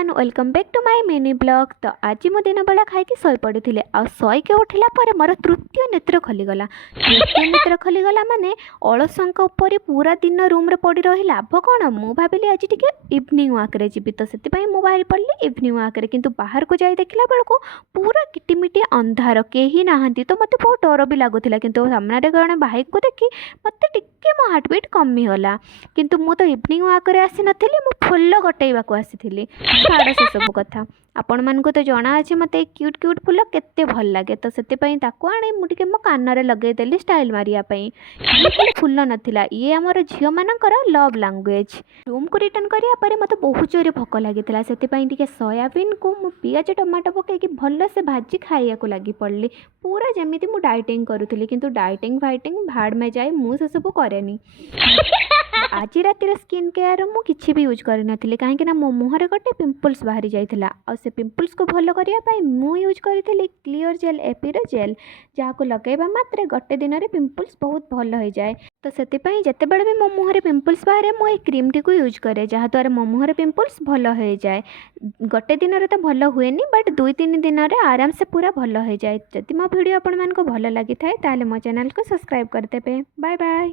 Everyone welcome back to my mini blog. तो आज मो दिन बेला खाई शई पड़ी आ शईके उठला पर मोर तृतीय नेत्र खोलीगला। तृतीय नेत्र खोलीगला माने अलसंक उपर पूरा दिन रूम रे पड़ी रही लाभ कौन। मु भाविली आज टिके इवनिंग वाक रे जीवी तो से मु बाहरी पड़ली इवनिंग वाक रे, किंतु बाहर को जाई देखला बेलको पूरा किटिमिटी अंधार केही नाहंती। तो मते बहुत डर भी लागुथिला, किंतु सामने रे गणे बाइक को देखी मते टिके मो हार्ट बीट कमी होला। किंतु मु तो इवनिंग वाक रे आसी नथिली, मु फुल गटेइबाकू आसीथिली। छाड़ से सब कथा आपण मानकु तो जना अछि मते क्यूट क्यूट फुल केते भल लागे, तो सेते पई ताको आनी मु टिके मो कान रे लगेइ देली स्टाइल मारिया पई। ये खाली फुल नथिला, ये हमर झियो मानकर लव लैंग्वेज। रूम को रिटर्न करिया परे मते बहुत जोरे भोक लागितला, सेते पई टिके सोयाबीन को मु पियाज टमाटो पके कि भल से भाजी खाइया को लागी पड़ली। पूरा जेमिति मु डाइटिंग करूथली, किंतु डाइटिंग फाइटिंग भाड़ में जाए मु से सब करेनी। आज रातिर स्किन केयर मु किछि भी यूज करि नथिली, काहे ना मो मुहरे गोटे पिंपल्स बाहरी जाइथिला। आ से पिंपल्स को भल करिया पई मु यूज करिथिली क्लियर जेल एपिरो जेल, जहा को लगेबा मात्रे गोटे दिन रे पिंपल्स बहुत भल हो जाए। तो सेति पई जते बेले भी मो मुहरे पिंपल्स बाहरे मु ए क्रीम टी को यूज करे, जहा द्वारा मो मुहरे पिंपल्स भल हो जाए। गोटे दिन रे तो भल हुएनी, बट 2-3 दिन रे आराम से पूरा भल हो जाए। जदि मो वीडियो आपण मान को भल लागि थाए ताले मो चैनल को सब्सक्राइब कर देबे। Bye bye.